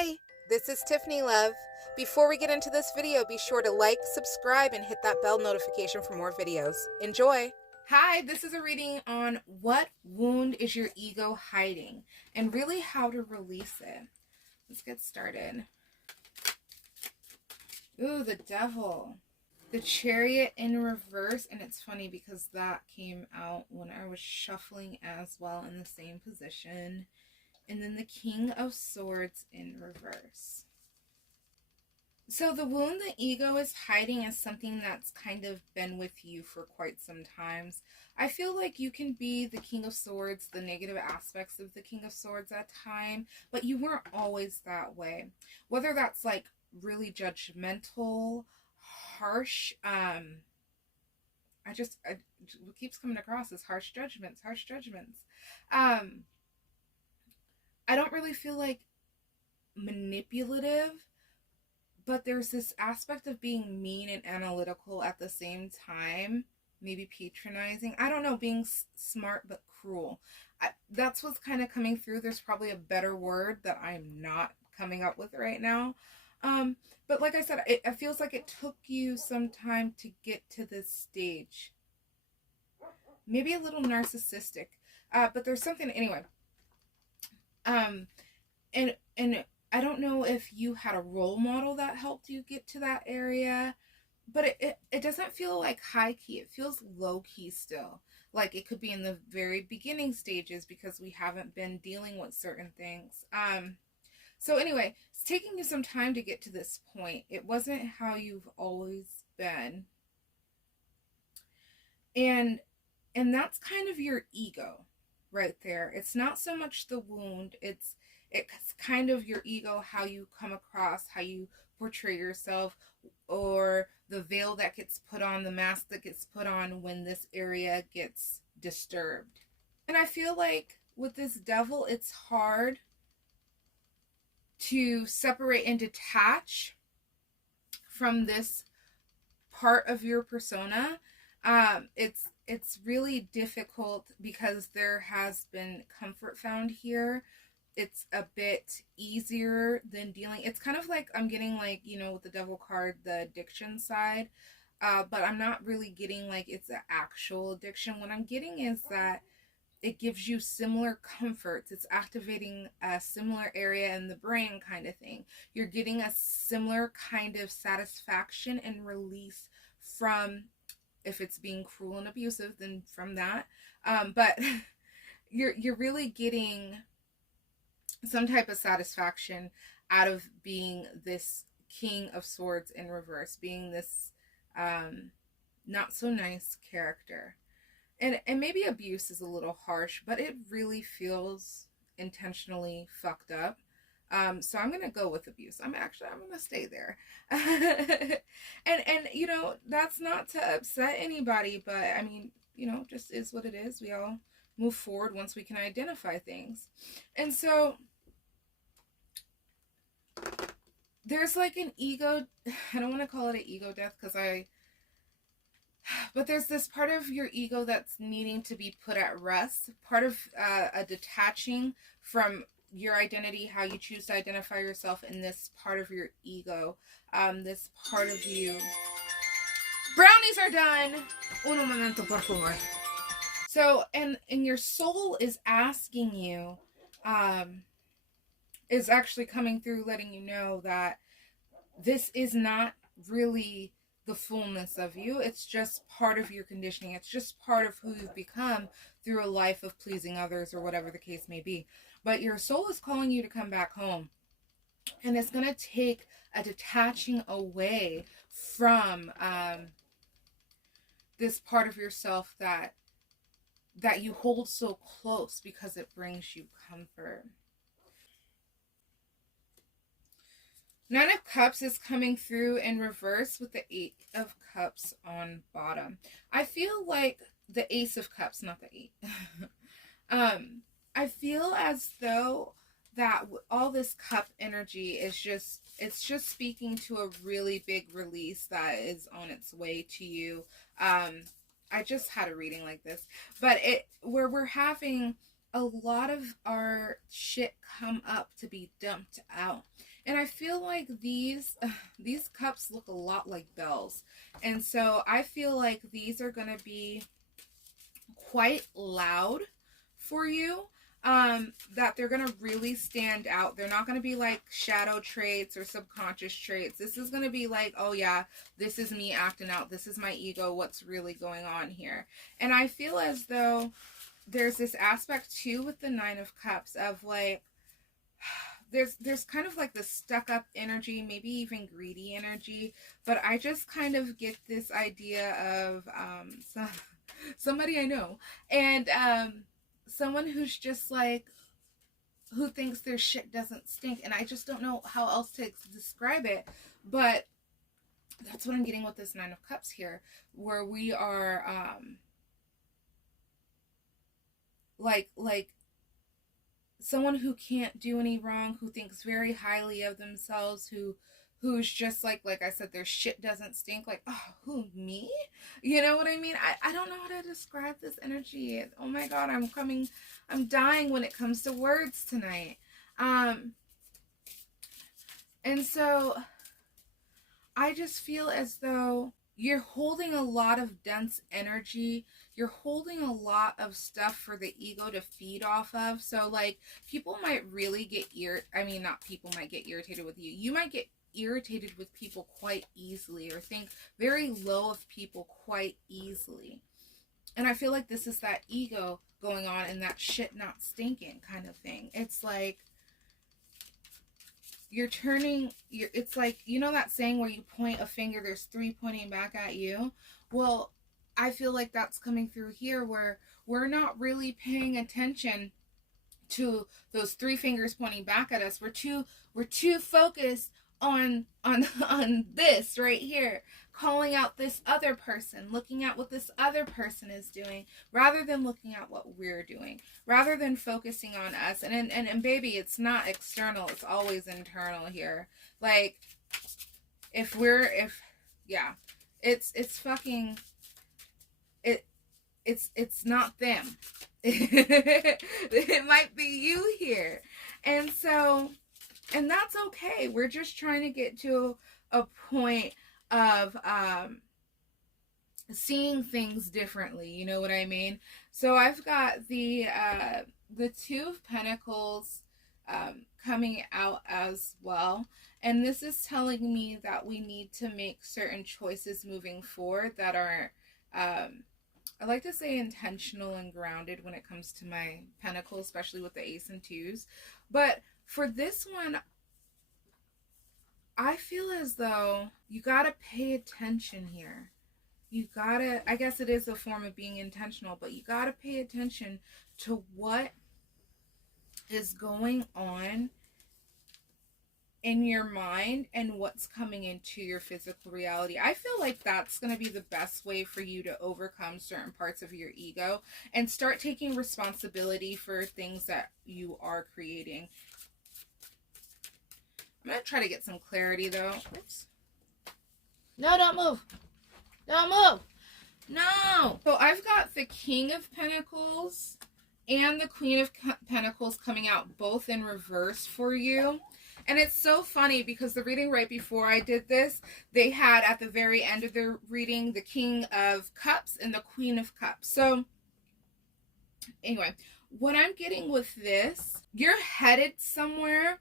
Hey, this is Tiffany Love. Before we get into this video, be sure to like, subscribe, and hit that bell notification for more videos. Enjoy! Hi, this is a reading on what wound is your ego hiding and really how to release it. Let's get started. Ooh, the Devil. The Chariot in reverse, and it's funny because that came out when I was shuffling as well in the same position. And then the King of Swords in reverse. So the wound the ego is hiding is something that's kind of been with you for quite some times. I feel like you can be the King of Swords, the negative aspects of the King of Swords at time, but you weren't always that way. Whether that's like really judgmental, harsh, what keeps coming across is harsh judgments. I don't really feel like manipulative, but there's this aspect of being mean and analytical at the same time, maybe patronizing. I don't know, being smart but cruel. That's what's kind of coming through. There's probably a better word that I'm not coming up with right now. But like I said, it feels like it took you some time to get to this stage. Maybe a little narcissistic, but there's something anyway. And I don't know if you had a role model that helped you get to that area, but it doesn't feel like high key. It feels low key still. Like it could be in the very beginning stages because we haven't been dealing with certain things. So anyway, it's taking you some time to get to this point. It wasn't how you've always been. And that's kind of your ego right there. It's not so much the wound, it's kind of your ego, how you come across, how you portray yourself, or the veil that gets put on, the mask that gets put on when this area gets disturbed. And I feel like with this Devil, it's hard to separate and detach from this part of your persona. It's really difficult because there has been comfort found here. It's a bit easier than dealing. It's kind of like I'm getting like, you know, with the Devil card, the addiction side. But I'm not really getting like it's an actual addiction. What I'm getting is that it gives you similar comforts. It's activating a similar area in the brain kind of thing. You're getting a similar kind of satisfaction and release from, if it's being cruel and abusive, then from that. But you're really getting some type of satisfaction out of being this King of Swords in reverse, being this not so nice character. And maybe abuse is a little harsh, but it really feels intentionally fucked up. So I'm gonna go with abuse. I'm gonna stay there. and you know, that's not to upset anybody, but I mean, you know, just is what it is. We all move forward once we can identify things. And so there's like an ego, I don't want to call it an ego death but there's this part of your ego that's needing to be put at rest, part of a detaching from your identity, how you choose to identify yourself, in this part of your ego, this part of you. Brownies are done. Uno momento, por favor. So, and your soul is asking you, is actually coming through, letting you know that this is not really the fullness of you. It's just part of your conditioning. It's just part of who you've become through a life of pleasing others or whatever the case may be. But your soul is calling you to come back home. And it's going to take a detaching away from this part of yourself that you hold so close because it brings you comfort. Nine of Cups is coming through in reverse with the Eight of Cups on bottom. I feel like the Ace of Cups, not the Eight. I feel as though that all this cup energy is just, it's just speaking to a really big release that is on its way to you. I just had a reading like this, but where we're having a lot of our shit come up to be dumped out. And I feel like these cups look a lot like bells. And so I feel like these are going to be quite loud for you. That they're going to really stand out. They're not going to be like shadow traits or subconscious traits. This is going to be like, oh yeah, this is me acting out. This is my ego. What's really going on here? And I feel as though there's this aspect too with the Nine of Cups of like, there's kind of like the stuck up energy, maybe even greedy energy, but I just kind of get this idea of somebody I know, and someone who's just like, who thinks their shit doesn't stink, and I just don't know how else to describe it, but that's what I'm getting with this Nine of Cups here, where we are like someone who can't do any wrong, who thinks very highly of themselves, who's just like I said, their shit doesn't stink. Like, oh, who, me? You know what I mean? I don't know how to describe this energy. Oh my God, I'm dying when it comes to words tonight. And so I just feel as though you're holding a lot of dense energy. You're holding a lot of stuff for the ego to feed off of. So like, people might really get not people might get irritated with you. You might get irritated with people quite easily, or think very low of people quite easily. And I feel like this is that ego going on, and that shit not stinking kind of thing. It's like, it's like, you know that saying where you point a finger, there's three pointing back at you? Well, I feel like that's coming through here, where we're not really paying attention to those three fingers pointing back at us. We're too focused on this right here, calling out this other person, looking at what this other person is doing, rather than looking at what we're doing, rather than focusing on us. And baby, it's not external, it's always internal here. Like, it's fucking, it's not them. It might be you here. And so, and that's okay. We're just trying to get to a point of seeing things differently. You know what I mean? So I've got the Two of Pentacles coming out as well. And this is telling me that we need to make certain choices moving forward that are, I like to say, intentional and grounded when it comes to my pentacles, especially with the Ace and Twos. But for this one, I feel as though you gotta pay attention here. You gotta, I guess it is a form of being intentional, but you gotta pay attention to what is going on in your mind and what's coming into your physical reality. I feel like that's going to be the best way for you to overcome certain parts of your ego and start taking responsibility for things that you are creating. I'm going to try to get some clarity though. Oops. No, don't move. Don't move. No. So I've got the King of Pentacles and the Queen of Pentacles coming out both in reverse for you. And it's so funny because the reading right before I did this, they had at the very end of their reading the King of Cups and the Queen of Cups. So anyway, what I'm getting with this, you're headed somewhere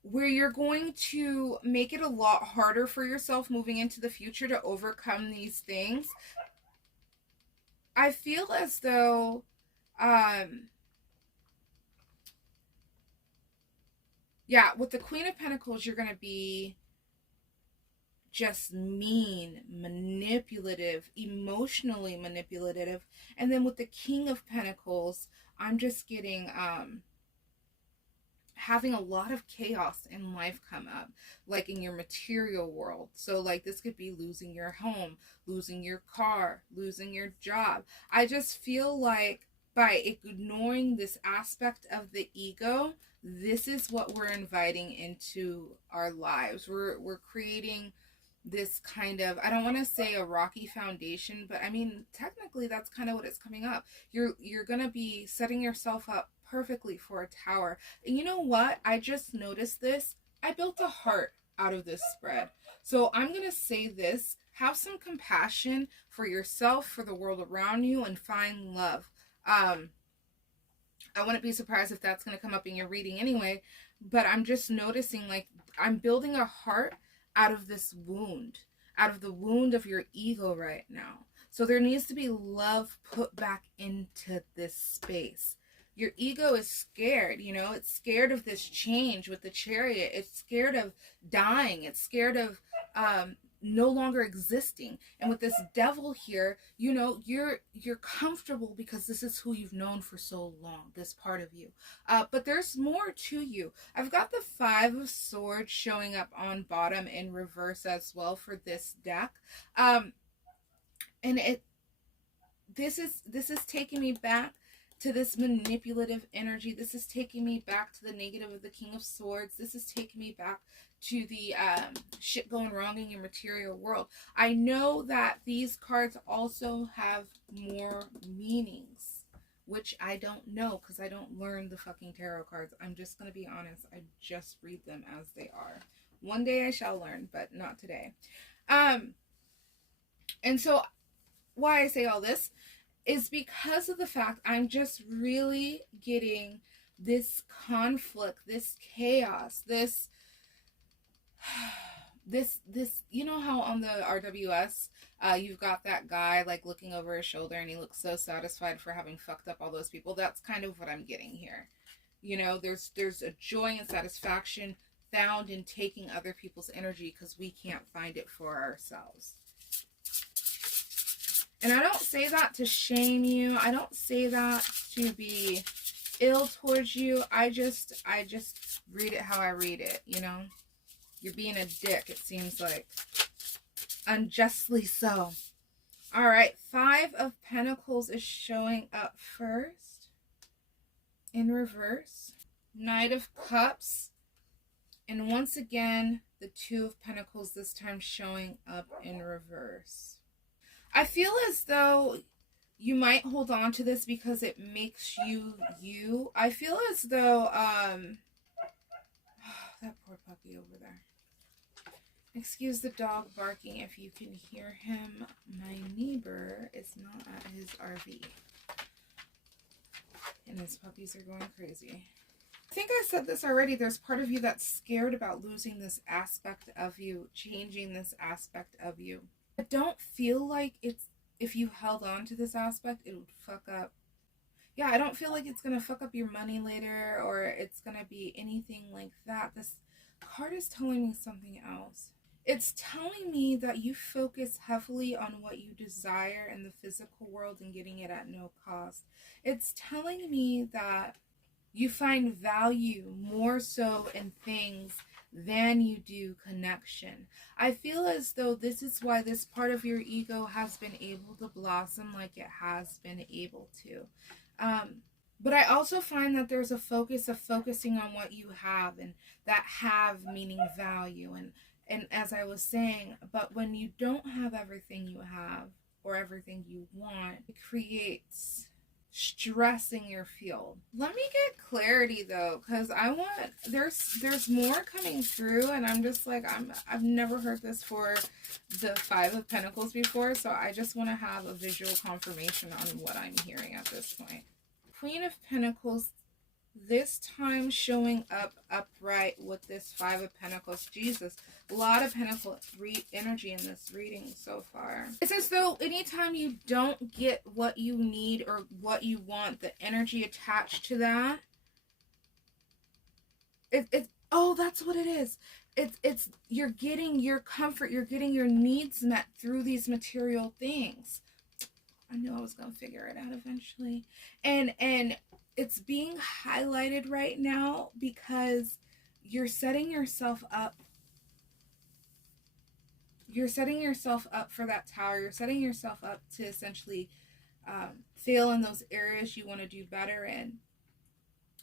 where you're going to make it a lot harder for yourself moving into the future to overcome these things. I feel as though yeah, with the Queen of Pentacles, you're going to be just mean, manipulative, emotionally manipulative. And then with the King of Pentacles, I'm just getting having a lot of chaos in life come up, like in your material world. So like this could be losing your home, losing your car, losing your job. I just feel like by ignoring this aspect of the ego, this is what we're inviting into our lives. We're creating this kind of, I don't want to say a rocky foundation, but I mean technically that's kind of what it's coming up. You're going to be setting yourself up perfectly for a tower. And you know what? I just noticed this. I built a heart out of this spread. So I'm going to say this, have some compassion for yourself, for the world around you, and find love. I wouldn't be surprised if that's going to come up in your reading anyway, but I'm just noticing like I'm building a heart out of this wound, out of the wound of your ego right now. So there needs to be love put back into this space. Your ego is scared, you know, it's scared of this change with the Chariot. It's scared of dying. It's scared of no longer existing. And with this Devil here, you know, you're comfortable because this is who you've known for so long, this part of you. But there's more to you. I've got the Five of Swords showing up on bottom in reverse as well for this deck. And this is taking me back to this manipulative energy. This is taking me back to the negative of the King of Swords. This is taking me back to the shit going wrong in your material world. I know that these cards also have more meanings, which I don't know because I don't learn the fucking tarot cards. I'm just going to be honest. I just read them as they are. One day I shall learn, but not today. And so why I say all this is because of the fact I'm just really getting this conflict, this chaos, this, you know how on the RWS, you've got that guy like looking over his shoulder and he looks so satisfied for having fucked up all those people. That's kind of what I'm getting here. You know, there's a joy and satisfaction found in taking other people's energy because we can't find it for ourselves. And I don't say that to shame you. I don't say that to be ill towards you. I just read it how I read it, you know? You're being a dick, it seems like. Unjustly so. All right, Five of Pentacles is showing up first. In reverse. Knight of Cups. And once again, the Two of Pentacles, this time showing up in reverse. I feel as though you might hold on to this because it makes you you. I feel as though, that poor puppy over there. Excuse the dog barking if you can hear him. My neighbor is not at his RV. And his puppies are going crazy. I think I said this already. There's part of you that's scared about losing this aspect of you, changing this aspect of you. I don't feel like it's, if you held on to this aspect, it would fuck up. Yeah, I don't feel like it's going to fuck up your money later or it's going to be anything like that. This card is telling me something else. It's telling me that you focus heavily on what you desire in the physical world and getting it at no cost. It's telling me that you find value more so in things than you do connection. I feel as though this is why this part of your ego has been able to blossom like it has been able to. But I also find that there's a focus of focusing on what you have, and that have meaning value. And as I was saying, but when you don't have everything you have or everything you want, it creates stress in your field. Let me get clarity though, because I want, there's more coming through, and I'm just like, I've never heard this for the Five of Pentacles before, so I just want to have a visual confirmation on what I'm hearing at this point. Queen of Pentacles, this time showing up upright with this Five of Pentacles. Jesus, a lot of Pentacle energy in this reading so far. It's as though anytime you don't get what you need or what you want, the energy attached to that, oh, that's what it is. It's you're getting your comfort, you're getting your needs met through these material things. I knew I was going to figure it out eventually. And it's being highlighted right now because you're setting yourself up. You're setting yourself up for that tower. You're setting yourself up to essentially fail in those areas you want to do better in.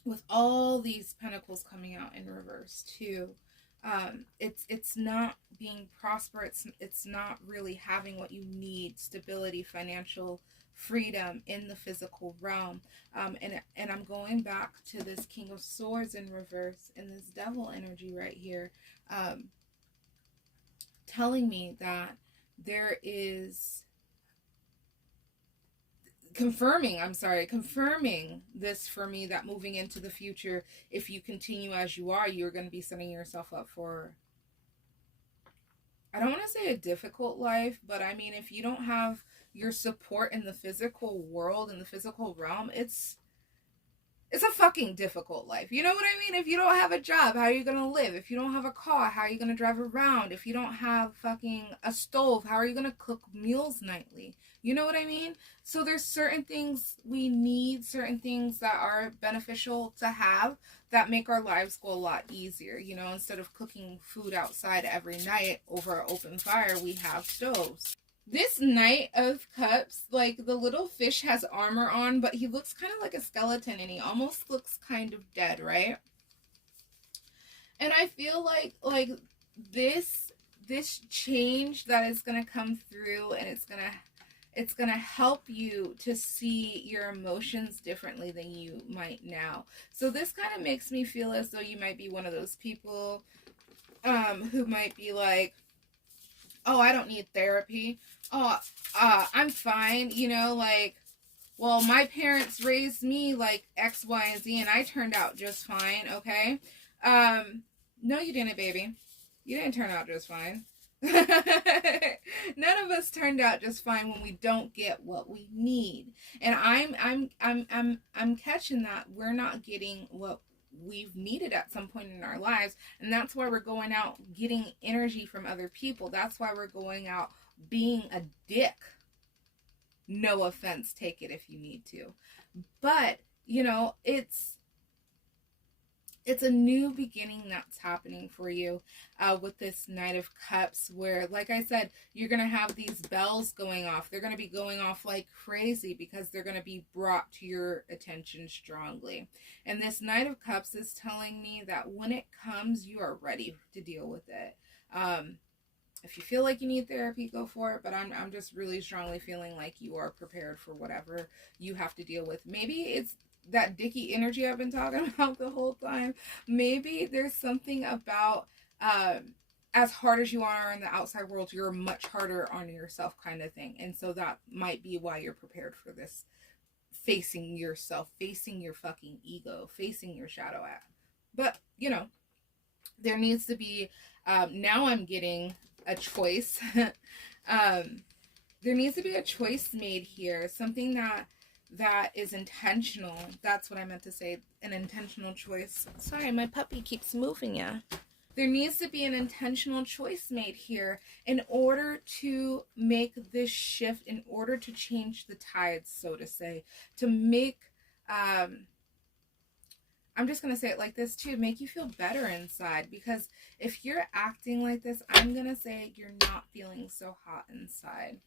With all these pentacles coming out in reverse too. It's not being prosperous. It's not really having what you need: stability, financial freedom in the physical realm. And I'm going back to this King of Swords in reverse and this Devil energy right here, telling me that there is confirming this for me, that moving into the future, if you continue as you are, you're going to be setting yourself up for, I don't want to say a difficult life, but I mean, if you don't have your support in the physical world, in the physical realm, it's a fucking difficult life. You know what I mean? If you don't have a job, how are you going to live? If you don't have a car, how are you going to drive around? If you don't have fucking a stove, how are you going to cook meals nightly? You know what I mean? So there's certain things we need, certain things that are beneficial to have that make our lives go a lot easier. You know, instead of cooking food outside every night over an open fire, we have stoves. This Knight of Cups, like, the little fish has armor on, but he looks kind of like a skeleton, and he almost looks kind of dead, right? And I feel like this change that is going to come through, and it's going to help you to see your emotions differently than you might now. So this kind of makes me feel as though you might be one of those people who might be like, oh, I don't need therapy. Oh, I'm fine. You know, like, well, my parents raised me like X, Y, and Z, and I turned out just fine, okay? No, you didn't, baby. You didn't turn out just fine. None of us turned out just fine when we don't get what we need. And I'm catching that we're not getting what we've needed at some point in our lives, and that's why we're going out getting energy from other people. That's why we're going out being a dick. No offense, take it if you need to, but you know, it's a new beginning that's happening for you with this Knight of Cups, where, like I said, you're going to have these bells going off. They're going to be going off like crazy because they're going to be brought to your attention strongly. And this Knight of Cups is telling me that when it comes, you are ready to deal with it. If you feel like you need therapy, go for it. But I'm just really strongly feeling like you are prepared for whatever you have to deal with. Maybe it's that dicky energy I've been talking about the whole time. Maybe there's something about as hard as you are in the outside world, you're much harder on yourself kind of thing. And so that might be why you're prepared for this. Facing yourself, facing your fucking ego, facing your shadow act. But, you know, there needs to be, now I'm getting a choice. There needs to be a choice made here. Something that is intentional. That's what I meant to say. An intentional choice. Sorry, my puppy keeps moving, yeah. There needs to be an intentional choice made here in order to make this shift, in order to change the tides, so to say, to make, I'm just going to say it like this too, make you feel better inside. Because if you're acting like this, I'm going to say you're not feeling so hot inside.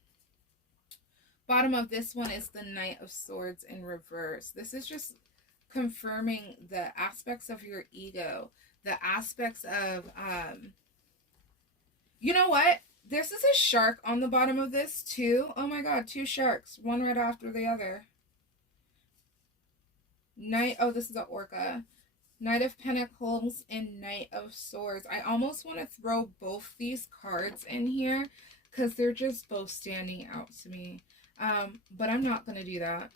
Bottom of this one is the Knight of Swords in reverse. This is just confirming the aspects of your ego, the aspects of, you know what? This is a shark on the bottom of this too. Oh my god, 2 sharks, one right after the other. Oh, this is an orca. Knight of Pentacles and Knight of Swords. I almost want to throw both these cards in here because they're just both standing out to me. But I'm not going to do that.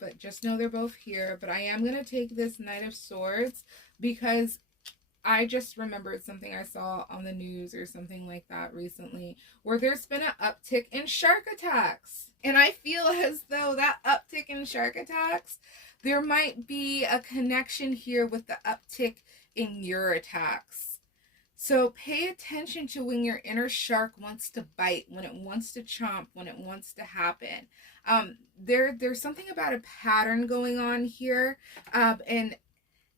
But just know they're both here. But I am going to take this Knight of Swords because I just remembered something I saw on the news or something like that recently, where there's been an uptick in shark attacks. And I feel as though that uptick in shark attacks, there might be a connection here with the uptick in your attacks. So pay attention to when your inner shark wants to bite, when it wants to chomp, when it wants to happen. There's something about a pattern going on here,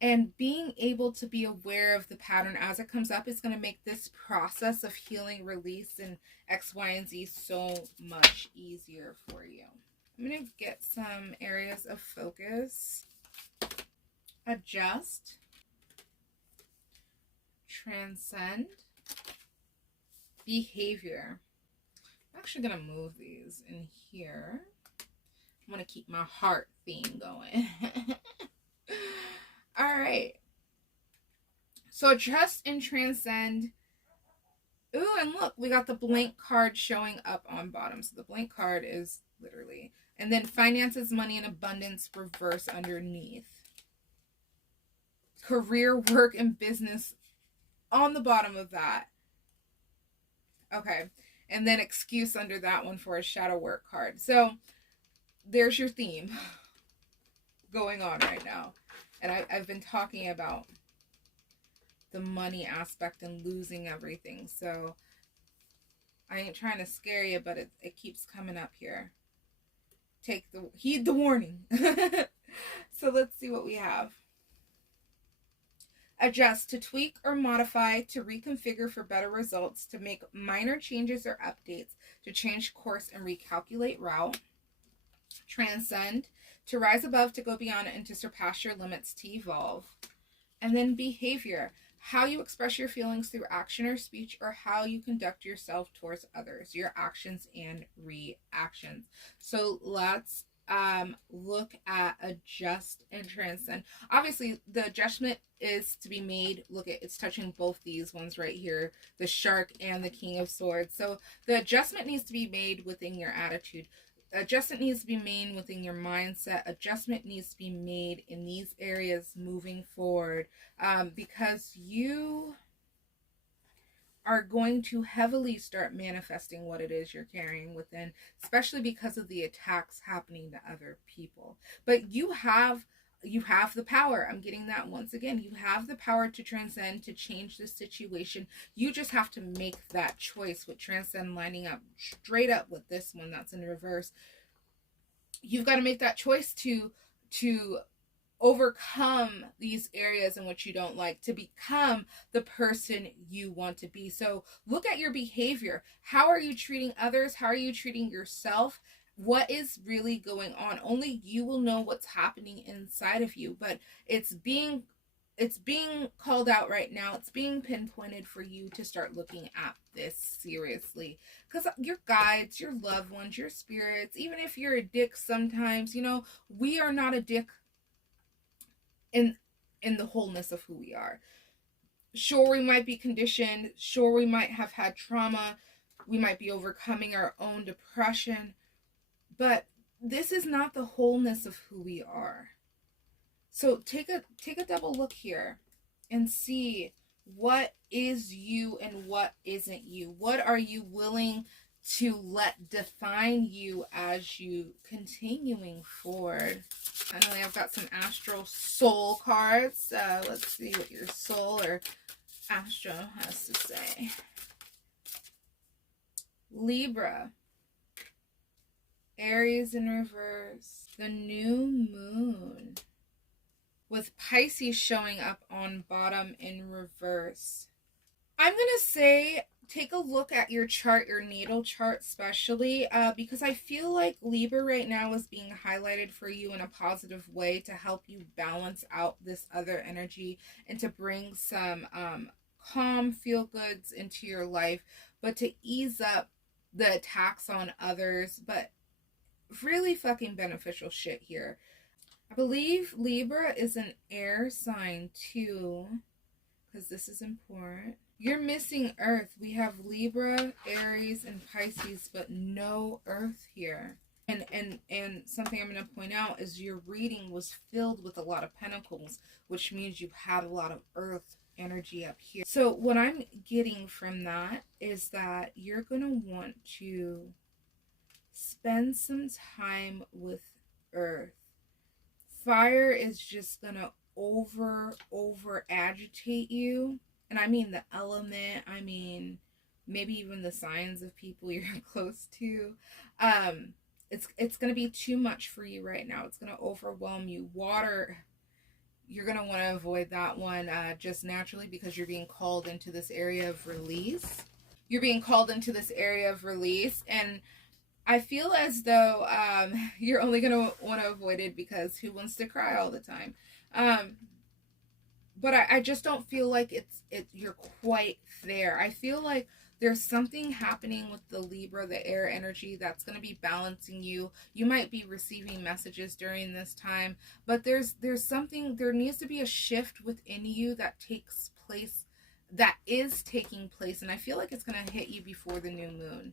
and being able to be aware of the pattern as it comes up is going to make this process of healing, release, and X, Y, and Z so much easier for you. I'm going to get some areas of focus. Adjust. transcend, behavior. I'm actually going to move these in here. I want to keep my heart theme going. All right. So adjust and transcend. Ooh, and look, we got the blank card showing up on bottom. So the blank card is literally. And then finances, money, and abundance reverse underneath. Career, work, and business on the bottom of that. Okay. And then excuse under that one for a shadow work card. So there's your theme going on right now. And I've been talking about the money aspect and losing everything. So I ain't trying to scare you, but it keeps coming up here. Heed the warning. So let's see what we have. Adjust, to tweak or modify, to reconfigure for better results, to make minor changes or updates, to change course and recalculate route. Transcend, to rise above, to go beyond, and to surpass your limits, to evolve. And then behavior, how you express your feelings through action or speech, or how you conduct yourself towards others, your actions and reactions. So let's look at adjust and transcend. Obviously the adjustment is to be made. Look at, it's touching both these ones right here, the shark and the king of swords. So the adjustment needs to be made within your attitude. Adjustment needs to be made within your mindset. Adjustment needs to be made in these areas moving forward, because you are going to heavily start manifesting what it is you're carrying within, especially because of the attacks happening to other people. But you have the power. I'm getting that once again. You have the power to transcend, to change the situation. You just have to make that choice, with transcend lining up straight up with this one that's in reverse. You've got to make that choice to overcome these areas in which you don't like, to become the person you want to be. So look at your behavior. How are you treating others? How are you treating yourself? What is really going on? Only you will know what's happening inside of you, but it's being called out right now. It's being pinpointed for you to start looking at this seriously, because your guides, your loved ones, your spirits, even if you're a dick sometimes, you know, we are not a dick in the wholeness of who we are. Sure, we might be conditioned. Sure, we might have had trauma. We might be overcoming our own depression. But this is not the wholeness of who we are. So take a double look here and see what is you and what isn't you. What are you willing to let define you as you continuing forward? Finally, I've got some astral soul cards. Let's see what your soul or astral has to say. Libra. Aries in reverse. The new moon. With Pisces showing up on bottom in reverse. I'm going to say take a look at your chart, your natal chart especially, because I feel like Libra right now is being highlighted for you in a positive way to help you balance out this other energy and to bring some calm feel-goods into your life, but to ease up the attacks on others, but really fucking beneficial shit here. I believe Libra is an air sign too, because this is important. You're missing Earth. We have Libra, Aries, and Pisces, but no Earth here. And something I'm going to point out is your reading was filled with a lot of pentacles, which means you had a lot of Earth energy up here. So what I'm getting from that is that you're going to want to spend some time with Earth. Fire is just going to over agitate you. And I mean the element, I mean maybe even the signs of people you're close to. It's going to be too much for you right now. It's going to overwhelm you. Water, you're going to want to avoid that one just naturally, because you're being called into this area of release. You're being called into this area of release, and I feel as though you're only going to want to avoid it because who wants to cry all the time? but I just don't feel like you're quite there. I feel like there's something happening with the Libra, the air energy, that's going to be balancing you. You might be receiving messages during this time, but there's something, there needs to be a shift within you that takes place, that is taking place, and I feel like it's going to hit you before the new moon.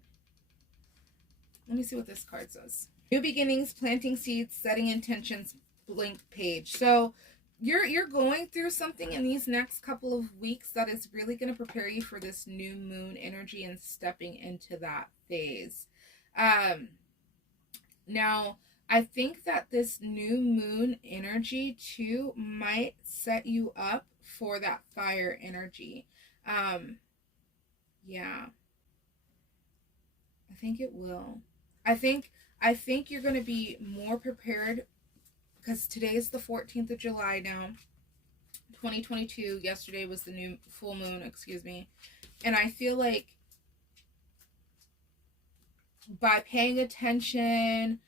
Let me see what this card says. New beginnings, planting seeds, setting intentions, blank page. So you're going through something in these next couple of weeks that is really going to prepare you for this new moon energy and stepping into that phase. Now, I think that this new moon energy too might set you up for that fire energy. Yeah, I think it will. I think you're going to be more prepared because today is the 14th of July now, 2022. Yesterday was the new full moon, excuse me. And I feel like by paying attention,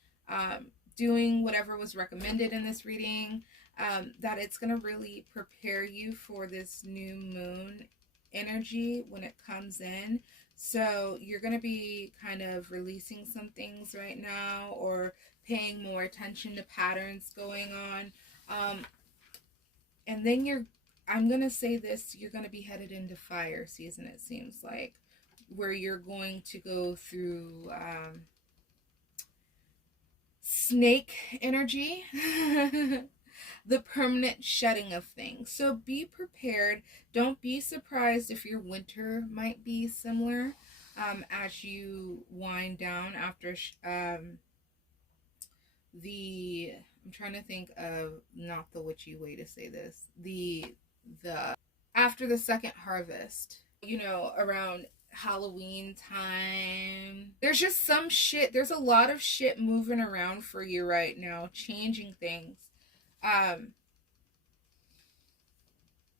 doing whatever was recommended in this reading, that it's going to really prepare you for this new moon energy when it comes in. So you're going to be kind of releasing some things right now, or paying more attention to patterns going on. And then I'm going to say this, you're going to be headed into fire season, it seems like, where you're going to go through snake energy, the permanent shedding of things. So be prepared. Don't be surprised if your winter might be similar as you wind down after I'm trying to think of not the witchy way to say this, the after the second harvest, around Halloween time. There's just some shit, there's a lot of shit moving around for you right now, changing things.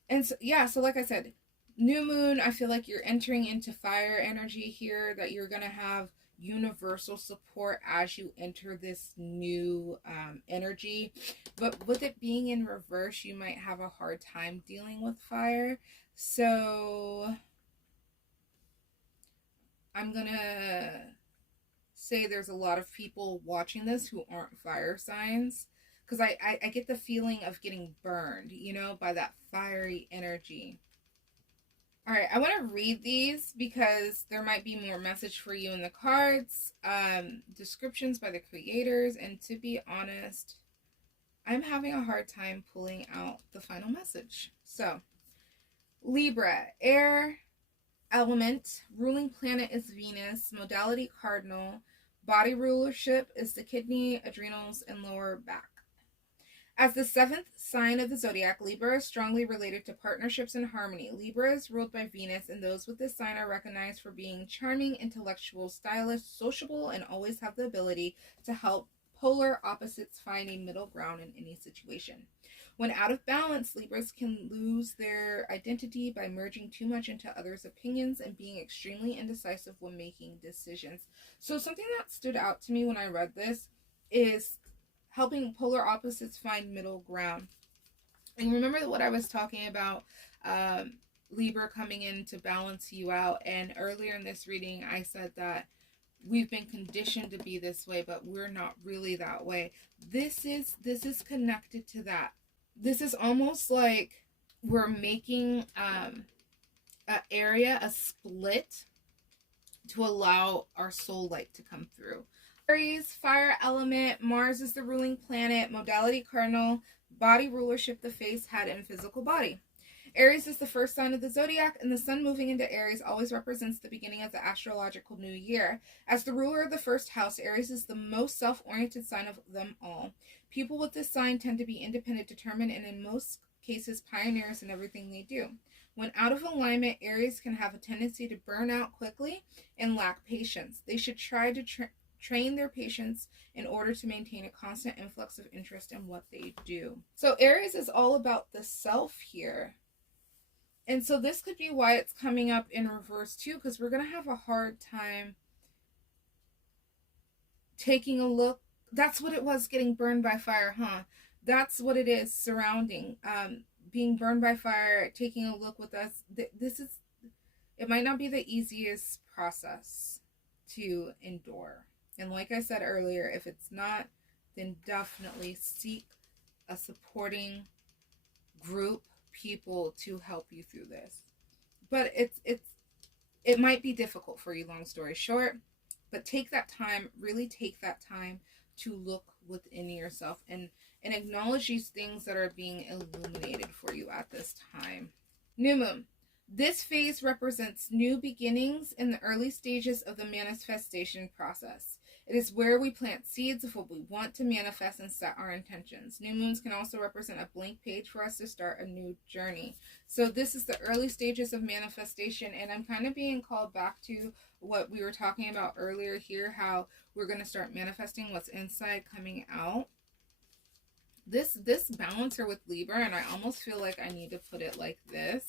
And so, yeah, so like I said, new moon, I feel like you're entering into fire energy here, that you're going to have universal support as you enter this new energy. But with it being in reverse, you might have a hard time dealing with fire. So I'm going to say there's a lot of people watching this who aren't fire signs, because I get the feeling of getting burned, by that fiery energy. All right, I want to read these because there might be more message for you in the cards, descriptions by the creators, and to be honest, I'm having a hard time pulling out the final message. So, Libra, air element, ruling planet is Venus, modality cardinal, body rulership is the kidney, adrenals, and lower back. As the seventh sign of the zodiac, Libra is strongly related to partnerships and harmony. Libra is ruled by Venus, and those with this sign are recognized for being charming, intellectual, stylish, sociable, and always have the ability to help polar opposites find a middle ground in any situation. When out of balance, Libras can lose their identity by merging too much into others' opinions and being extremely indecisive when making decisions. So something that stood out to me when I read this is helping polar opposites find middle ground. And remember what I was talking about, Libra coming in to balance you out. And earlier in this reading, I said that we've been conditioned to be this way, but we're not really that way. This is connected to that. This is almost like we're making an area, a split, to allow our soul light to come through. Aries, fire element, Mars is the ruling planet, modality cardinal, body rulership, the face, head, and physical body. Aries is the first sign of the zodiac, and the sun moving into Aries always represents the beginning of the astrological new year. As the ruler of the first house, Aries is the most self-oriented sign of them all. People with this sign tend to be independent, determined, and in most cases pioneers in everything they do. When out of alignment, Aries can have a tendency to burn out quickly and lack patience. They should try to train their patience in order to maintain a constant influx of interest in what they do. So Aries is all about the self here. And so this could be why it's coming up in reverse too, because we're going to have a hard time taking a look. That's what it was, getting burned by fire, huh? That's what it is, surrounding, being burned by fire, taking a look with us. It might not be the easiest process to endure. And like I said earlier, if it's not, then definitely seek a supporting group, people to help you through this. But it might be difficult for you, long story short, but take that time, really take that time to look within yourself and acknowledge these things that are being illuminated for you at this time. New moon. This phase represents new beginnings in the early stages of the manifestation process. It is where we plant seeds of what we want to manifest and set our intentions. New moons can also represent a blank page for us to start a new journey. So this is the early stages of manifestation, and I'm kind of being called back to what we were talking about earlier here, how we're going to start manifesting what's inside coming out. This balancer with Libra, and I almost feel like I need to put it like this,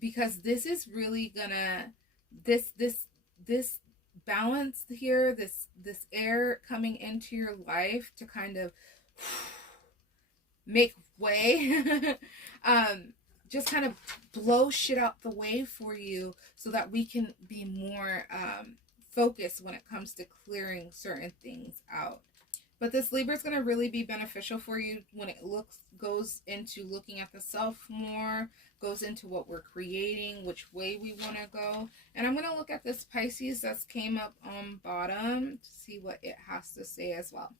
because this is really gonna, this balance here, this air coming into your life to kind of make way, just kind of blow shit out the way for you so that we can be more focused when it comes to clearing certain things out. But this Libra is going to really be beneficial for you when it goes into looking at the self more, goes into what we're creating, which way we want to go. And I'm going to look at this Pisces that's came up on bottom to see what it has to say as well.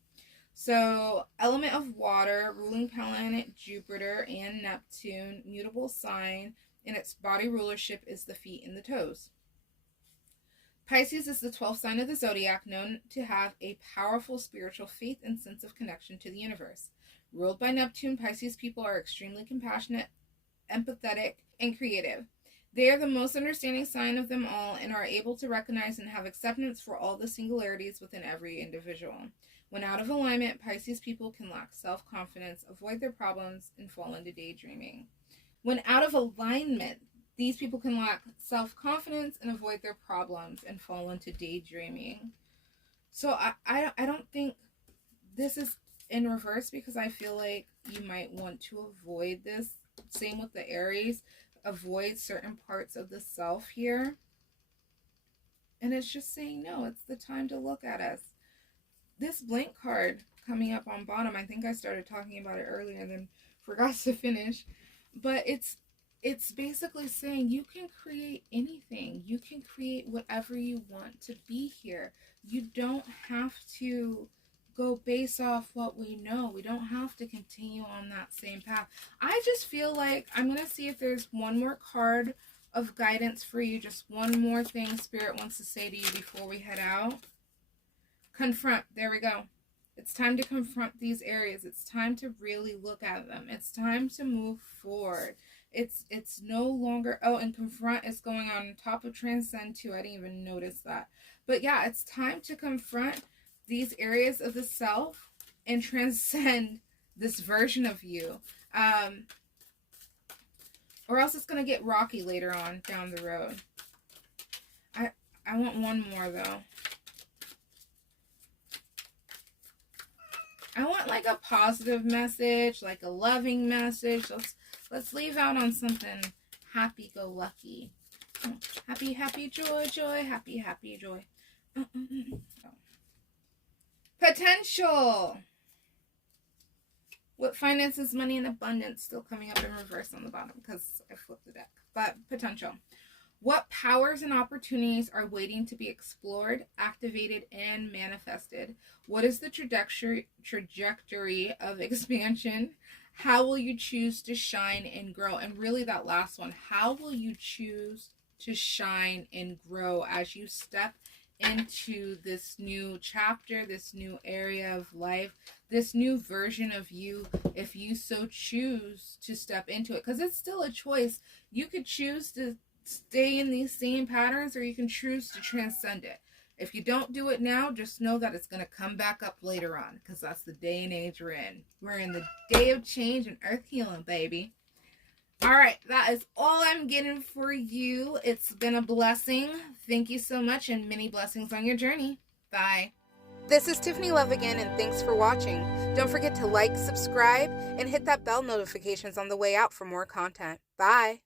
So, element of water, ruling planet Jupiter and Neptune, mutable sign, and its body rulership is the feet and the toes. Pisces is the 12th sign of the zodiac, known to have a powerful spiritual faith and sense of connection to the universe. Ruled by Neptune, Pisces people are extremely compassionate, empathetic, and creative. They are the most understanding sign of them all and are able to recognize and have acceptance for all the singularities within every individual. When out of alignment, Pisces people can lack self-confidence, avoid their problems, and fall into daydreaming. When out of alignment, these people can lack self-confidence and avoid their problems and fall into daydreaming. So I don't think this is in reverse, because I feel like you might want to avoid this. Same with the Aries. Avoid certain parts of the self here. And it's just saying, no, it's the time to look at us. This blank card coming up on bottom, I think I started talking about it earlier and then forgot to finish. But it's basically saying you can create anything. You can create whatever you want to be here. You don't have to go based off what we know. We don't have to continue on that same path. I just feel like I'm going to see if there's one more card of guidance for you. Just one more thing Spirit wants to say to you before we head out. Confront. There we go. It's time to confront these areas. It's time to really look at them. It's time to move forward. It's no longer, oh, and confront is going on top of transcend too. I didn't even notice that. But yeah, it's time to confront these areas of the self and transcend this version of you. Or else it's going to get rocky later on down the road. I want one more though. I want like a positive message, like a loving message. Let's leave out on something happy-go-lucky. Happy, happy, joy, joy. Happy, happy, joy. Potential. What finances, money, and abundance still coming up in reverse on the bottom because I flipped the deck. But potential. What powers and opportunities are waiting to be explored, activated, and manifested? What is the trajectory of expansion? How will you choose to shine and grow? And really that last one, how will you choose to shine and grow as you step into this new chapter, this new area of life, this new version of you, if you so choose to step into it? Because it's still a choice. You could choose to stay in these same patterns, or you can choose to transcend it. If you don't do it now, just know that it's going to come back up later on, because that's the day and age we're in. We're in the day of change and earth healing, baby. All right, that is all I'm getting for you. It's been a blessing. Thank you so much, and many blessings on your journey. Bye. This is Tiffany Love again, and thanks for watching. Don't forget to like, subscribe, and hit that bell notifications on the way out for more content. Bye.